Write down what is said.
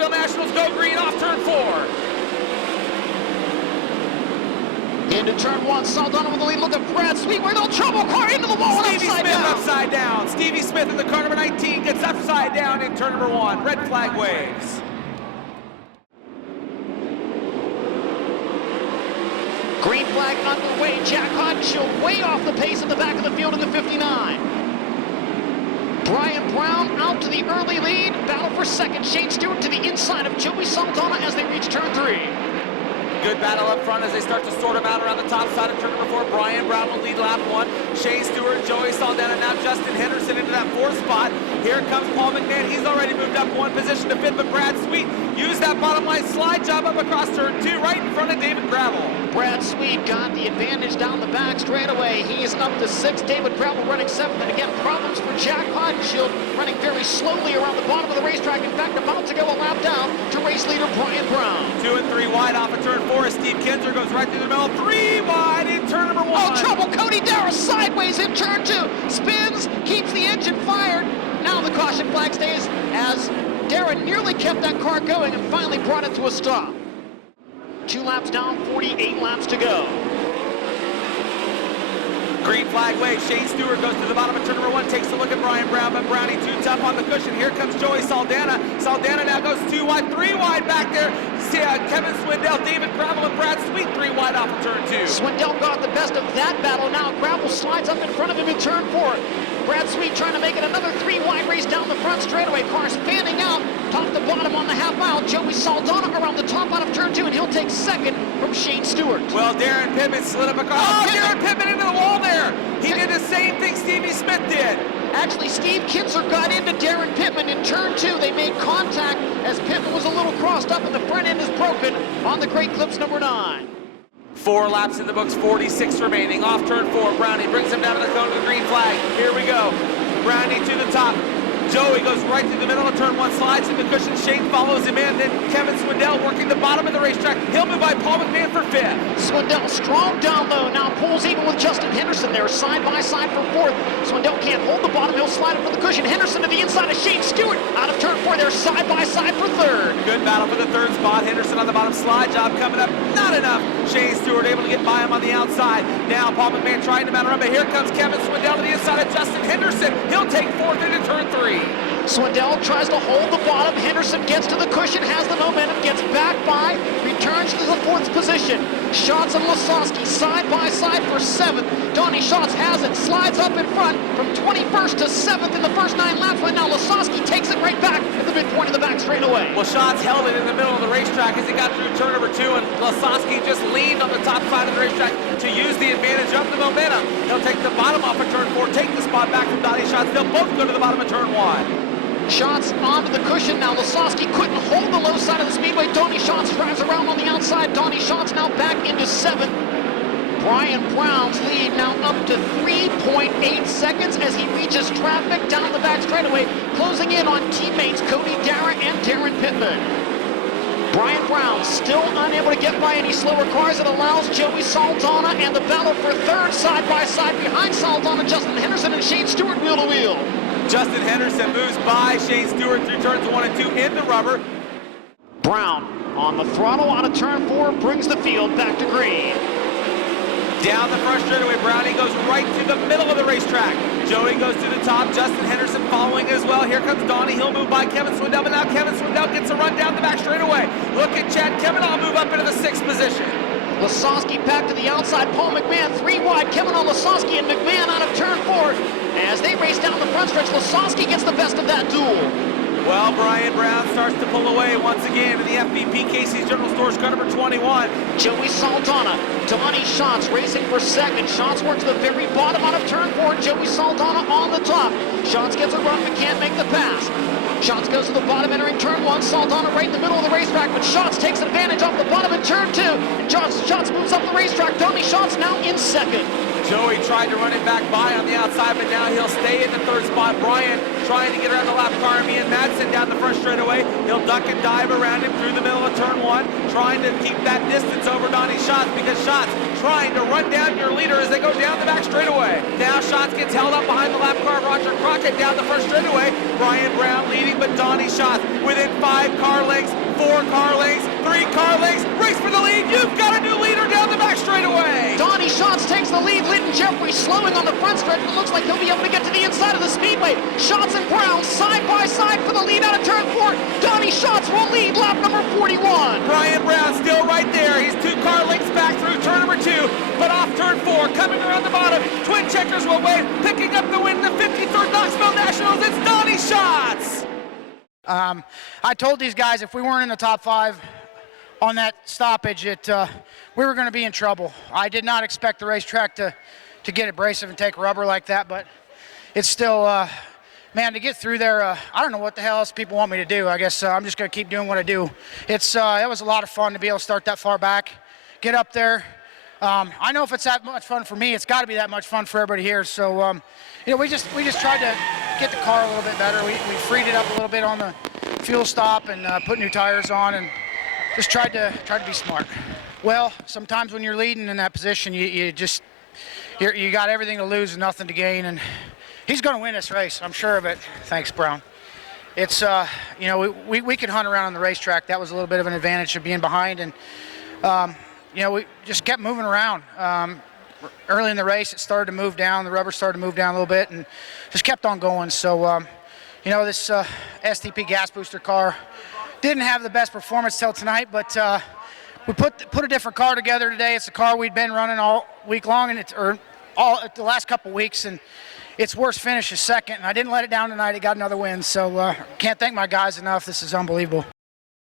Knoxville Nationals go green off turn 4. Into turn 1, Saldana with the lead. Look at Brad Sweet. We're in no trouble. Car into the wall and Stevie upside Smith down. upside down. Stevie Smith in the car number 19 gets upside down in turn number 1. Red flag waves. Green flag underway. Jack Hodgshield way off the pace at the back of the field in the 59. Brian Brown out to the early lead. Battle for second. Shane Stewart to the inside of Joey Saldana as they reach turn 3. Good battle up front as they start to sort them out around the top side of turn number 4. Brian Brown will lead lap 1. Shane Stewart, Joey Saldana, now Justin Henderson into that 4th spot. Here comes Paul McMahon. He's already moved up 1 position to 5th, but Brad Sweet used that bottom line slide job up across turn 2 right in front of David Gravel. Brad Sweet got the advantage down the back straightaway. He is up to 6th. David Gravel running 7th. And again, problems for Jack Hodgshield running very slowly around the bottom of the racetrack. In fact, about to go a lap down to race leader Brian Brown. 2 and 3 wide off of turn 4 as Steve Kinzer goes right through the middle. 3 wide in turn number 1. Oh, trouble. Cody Darrah sideways in turn 2. Spins, keeps the engine fired. Now the caution flag stays as Darrah nearly kept that car going and finally brought it to a stop. 2 laps down, 48 laps to go. Green flag wave. Shane Stewart goes to the bottom of turn number 1, takes a look at Brian Brown, but Brownie too tough on the cushion. Here comes Joey Saldana. Saldana now goes 2 wide, 3 wide back there. Kevin Swindell, David Gravel, and Brad Sweet 3 wide off of turn 2. Swindell got the best of that battle. Now Gravel slides up in front of him in turn 4. Brad Sweet trying to make it another 3 wide race down the front straightaway. Cars fanning out, top to bottom on the half mile. Joey Saldana around the top out of turn 2, and he'll take 2nd from Shane Stewart. Well, Darren Pittman slid up across. Oh, Darren Pittman into the wall there. He did the same thing Stevie Smith did. Actually, Steve Kinzer got into Darren Pittman in turn 2. They made contact as Pittman was a little crossed up and the front end is broken on the Great Clips number 9. 4 laps in the books, 46 remaining. Off turn 4, Brownie brings him down to the cone of the green flag. Here we go. Brownie to the top. Joey goes right through the middle of turn 1, slides in the cushion. Shane follows him in. Then Kevin Swindell working the bottom of the racetrack. He'll move by Paul McMahon for 5th. Swindell strong down low. Now pulls even with Justin Henderson there, side by side for 4th. Swindell can't hold the bottom. He'll slide it for the cushion. Henderson to the inside of Shane Stewart. Out of turn 4 there, side by side for 3rd. Good battle for the 3rd spot. Henderson on the bottom, slide job coming up. Not enough. Shane Stewart able to get by him on the outside. Now Paul McMahon trying to mount around, but here comes Kevin Swindell to the inside of Justin Henderson. He'll take 4th into turn 3. Swindell tries to hold the bottom. Henderson gets to the cushion, has the momentum, gets back by, returns to the 4th position. Schatz and Lasowski side by side for 7th. Donnie Schatz has it, slides up in front from 21st to 7th in the first 9 laps. Right now, Lasowski takes it right back at the midpoint of the back straightaway. Well, Schatz held it in the middle of the racetrack as he got through turn number 2, and Lasowski just leaned on the top side of the racetrack to use the advantage of the momentum. He'll take the bottom off of turn 4, take the spot back from Donnie Schatz. They'll both go to the bottom of turn 1. Schatz onto the cushion. Now Lasowski couldn't hold the low side of the speedway. Donnie Schatz drives around on the outside. Donnie Schatz now back into 7th. Brian Brown's lead now up to 3.8 seconds as he reaches traffic down the back straightaway, closing in on teammates Cody Darrah and Darren Pittman. Brian Brown still unable to get by any slower cars. It allows Joey Saldana and the battle for 3rd side by side behind Saldana, Justin Henderson and Shane Stewart wheel to wheel. Justin Henderson moves by Shane Stewart through turns 1 and 2 in the rubber. Brown on the throttle out of turn 4 brings the field back to green. Down the front straightaway, Brownie goes right to the middle of the racetrack. Joey goes to the top, Justin Henderson following as well. Here comes Donnie, he'll move by Kevin Swindell, but now Kevin Swindell gets a run down the back straightaway. Look at Chad Kemenall move up into the 6th position. Lasowski back to the outside, Paul McMahon 3 wide, Kemenall, Lasowski, and McMahon out of turn 4. As they race down the front stretch, Lasowski gets the best of that duel. Well, Brian Brown starts to pull away once again in the FVP Casey's General Stores car number 21. Joey Saldana, Donnie Schatz racing for 2nd. Schatz works the very bottom out of turn 4. Joey Saldana on the top. Schatz gets a run but can't make the pass. Schatz goes to the bottom entering turn 1. Saldana right in the middle of the racetrack, but Schatz takes advantage off the bottom in turn 2. And Schatz moves up the racetrack. Donnie Schatz now in 2nd. Joey tried to run it back by on the outside, but now he'll stay in the 3rd spot. Brian trying to get around the lap car. Ian Madsen down the front straightaway. He'll duck and dive around him through the middle of turn 1, trying to keep that distance over Donnie Schatz, because Schatz trying to run down your leader as they go down the back straightaway. Now Schatz gets held up behind the lap car of Roger Crockett down the front straightaway. Brian Brown leading, but Donnie Schatz within 5 car lengths, 4 car lengths, 3 car lengths. Race for the lead. You've got a new leader down the back straightaway. Donnie Schatz takes the lead. Linton Jeffrey slowing on the front stretch, but looks like he'll be able to get to the inside of the speedway. Schatz and Brown side by side for the lead out of turn 4. Donnie Schatz will lead lap number 41. Brian Brown still right there. He's 2 car lengths back through turn number 2, but off turn 4, coming around the bottom. Twin Checkers will win, picking up the win in the 53rd Knoxville Nationals. It's Donnie Schatz. I told these guys if we weren't in the top 5 on that stoppage, we were going to be in trouble. I did not expect the racetrack to get abrasive and take rubber like that, but it's still, man, to get through there, I don't know what the hell else people want me to do. I guess I'm just going to keep doing what I do. It was a lot of fun to be able to start that far back, get up there. I know if it's that much fun for me, it's got to be that much fun for everybody here. So, we just tried to get the car a little bit better. We freed it up a little bit on the fuel stop and put new tires on, and just tried to be smart. Well, sometimes when you're leading in that position, you got everything to lose and nothing to gain, and he's going to win this race. I'm sure of it. Thanks, Brown. It's we could hunt around on the racetrack. That was a little bit of an advantage of being behind, and we just kept moving around. Early in the race, it started to move down. The rubber started to move down a little bit, and just kept on going. So, this STP gas booster car didn't have the best performance till tonight, but we put a different car together today. It's a car we'd been running all week long, and the last couple weeks, and its worst finish is second. And I didn't let it down tonight. It got another win. So can't thank my guys enough. This is unbelievable.